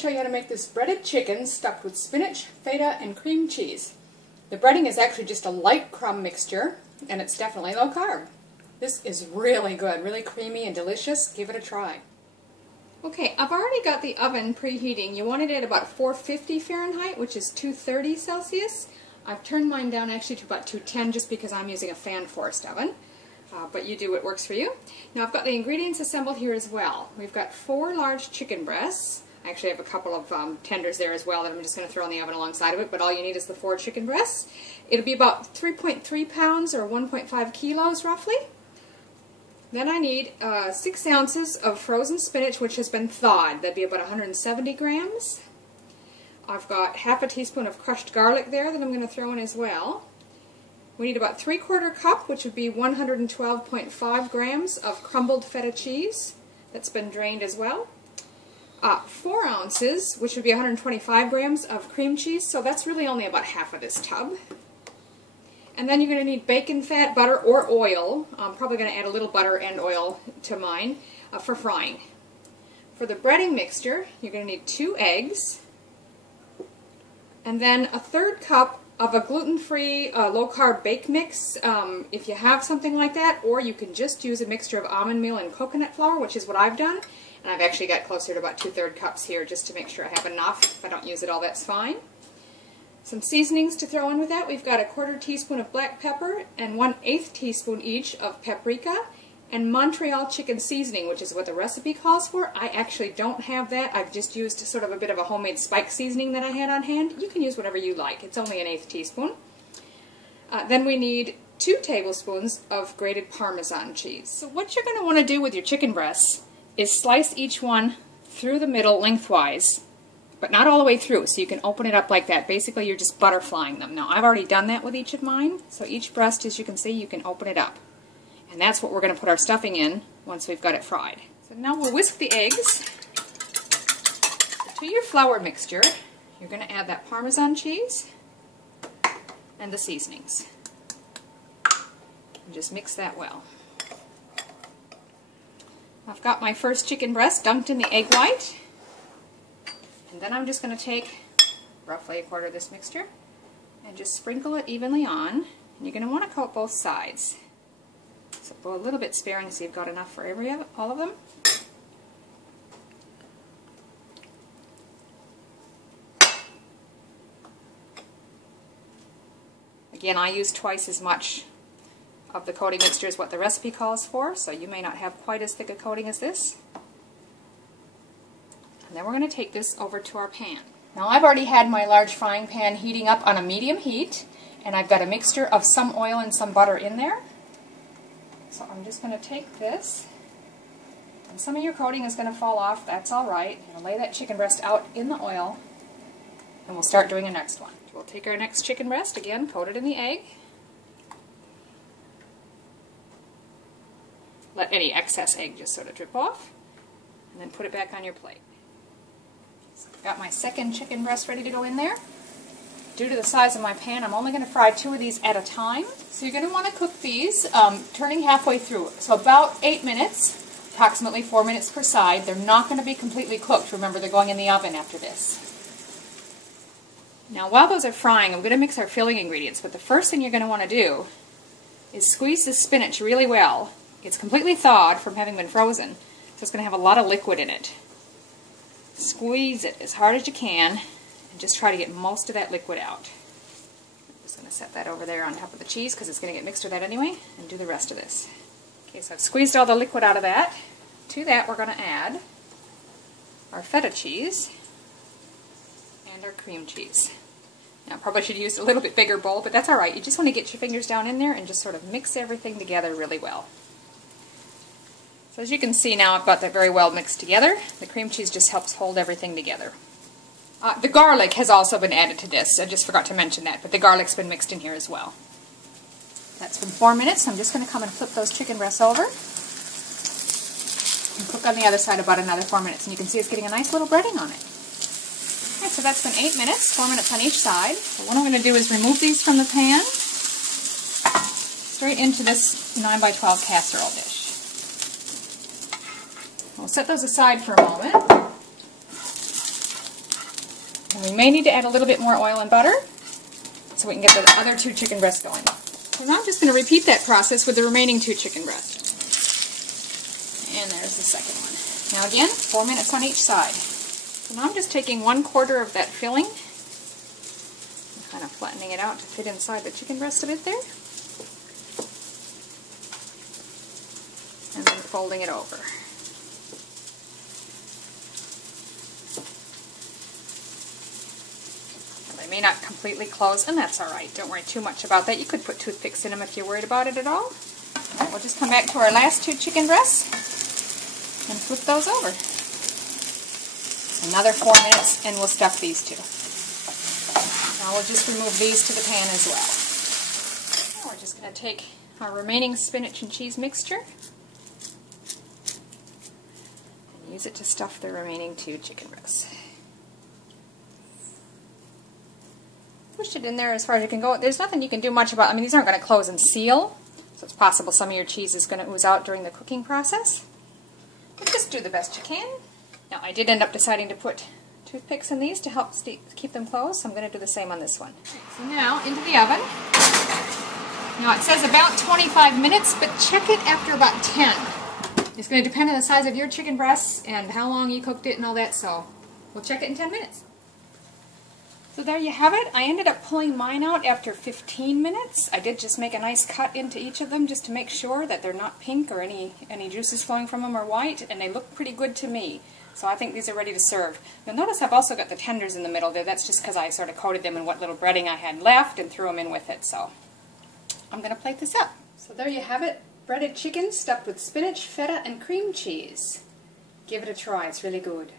show you how to make this breaded chicken stuffed with spinach, feta, and cream cheese. The breading is actually just a light crumb mixture, and it's definitely low carb. This is really good, really creamy and delicious. Give it a try. Okay, I've already got the oven preheating. You want it at about 450 Fahrenheit, which is 230 Celsius. I've turned mine down actually to about 210 just because I'm using a fan-forced oven. But you do what works for you. Now I've got the ingredients assembled here as well. We've got 4 large chicken breasts. I actually have a couple of tenders there as well that I'm just going to throw in the oven alongside of it, but all you need is the 4 chicken breasts. It'll be about 3.3 pounds or 1.5 kilos roughly. Then I need 6 ounces of frozen spinach which has been thawed. That'd be about 170 grams. I've got half a teaspoon of crushed garlic there that I'm going to throw in as well. We need about 3/4 cup, which would be 112.5 grams of crumbled feta cheese that's been drained as well. 4 ounces, which would be 125 grams of cream cheese, so that's really only about half of this tub. And then you're going to need bacon fat, butter, or oil. I'm probably going to add a little butter and oil to mine for frying. For the breading mixture, you're going to need 2 eggs, and then a 1/3 cup of a gluten-free, low-carb bake mix, if you have something like that, or you can just use a mixture of almond meal and coconut flour, which is what I've done. And I've actually got closer to about 2/3 cups here just to make sure I have enough. If I don't use it all, that's fine. Some seasonings to throw in with that. We've got a 1/4 teaspoon of black pepper and 1/8 teaspoon each of paprika, and Montreal chicken seasoning, which is what the recipe calls for. I actually don't have that. I've just used sort of a bit of a homemade spike seasoning that I had on hand. You can use whatever you like. It's only 1/8 teaspoon. Then we need 2 tablespoons of grated Parmesan cheese. So what you're going to want to do with your chicken breasts is slice each one through the middle lengthwise, but not all the way through, so you can open it up like that. Basically, you're just butterflying them. Now, I've already done that with each of mine, so each breast, as you can see, you can open it up. And that's what we're going to put our stuffing in once we've got it fried. So now we'll whisk the eggs. To your flour mixture, you're going to add that Parmesan cheese and the seasonings. And just mix that well. I've got my first chicken breast dunked in the egg white. And then I'm just going to take roughly 1/4 of this mixture and just sprinkle it evenly on. And you're going to want to coat both sides. So go a little bit sparing so you've got enough for all of them. Again, I use twice as much of the coating mixture as what the recipe calls for, so you may not have quite as thick a coating as this. And then we're going to take this over to our pan. Now I've already had my large frying pan heating up on a medium heat, and I've got a mixture of some oil and some butter in there. So I'm just going to take this, and some of your coating is going to fall off, that's alright. I'll lay that chicken breast out in the oil, and we'll start doing the next one. We'll take our next chicken breast, again, coat it in the egg. Let any excess egg just sort of drip off, and then put it back on your plate. So I've got my second chicken breast ready to go in there. Due to the size of my pan, I'm only going to fry 2 of these at a time. So you're going to want to cook these, turning halfway through. So about 8 minutes, approximately 4 minutes per side. They're not going to be completely cooked. Remember, they're going in the oven after this. Now while those are frying, I'm going to mix our filling ingredients. But the first thing you're going to want to do is squeeze the spinach really well. It's completely thawed from having been frozen, so it's going to have a lot of liquid in it. Squeeze it as hard as you can, and just try to get most of that liquid out. I'm just going to set that over there on top of the cheese because it's going to get mixed with that anyway, and do the rest of this. Okay, so I've squeezed all the liquid out of that. To that we're going to add our feta cheese and our cream cheese. Now I probably should have used a little bit bigger bowl, but that's alright. You just want to get your fingers down in there and just sort of mix everything together really well. So as you can see now, I've got that very well mixed together. The cream cheese just helps hold everything together. The garlic has also been added to this. I just forgot to mention that, but the garlic's been mixed in here as well. That's been 4 minutes. I'm just going to come and flip those chicken breasts over and cook on the other side about another 4 minutes. And you can see it's getting a nice little breading on it. Okay, so that's been 8 minutes, 4 minutes on each side. So what I'm going to do is remove these from the pan straight into this 9x12 casserole dish. We'll set those aside for a moment. And we may need to add a little bit more oil and butter so we can get the other 2 chicken breasts going. So now I'm just going to repeat that process with the remaining 2 chicken breasts. And there's the second one. Now again, 4 minutes on each side. So now I'm just taking 1/4 of that filling and kind of flattening it out to fit inside the chicken breast a bit there. And then folding it over. They may not completely close, and that's alright. Don't worry too much about that. You could put toothpicks in them if you're worried about it at all. Alright, we'll just come back to our last 2 chicken breasts and flip those over. Another 4 minutes and we'll stuff these 2. Now we'll just remove these to the pan as well. Now we're just going to take our remaining spinach and cheese mixture and use it to stuff the remaining 2 chicken breasts. Push it in there as far as you can go. There's nothing you can do much about, I mean, these aren't going to close and seal, so it's possible some of your cheese is going to ooze out during the cooking process. But just do the best you can. Now, I did end up deciding to put toothpicks in these to help keep them closed, so I'm going to do the same on this one. So now, into the oven. Now, it says about 25 minutes, but check it after about 10. It's going to depend on the size of your chicken breasts and how long you cooked it and all that, so we'll check it in 10 minutes. So there you have it. I ended up pulling mine out after 15 minutes. I did just make a nice cut into each of them just to make sure that they're not pink or any juices flowing from them are white, and they look pretty good to me. So I think these are ready to serve. You'll notice I've also got the tenders in the middle there. That's just because I sort of coated them in what little breading I had left and threw them in with it. So I'm going to plate this up. So there you have it. Breaded chicken stuffed with spinach, feta, and cream cheese. Give it a try. It's really good.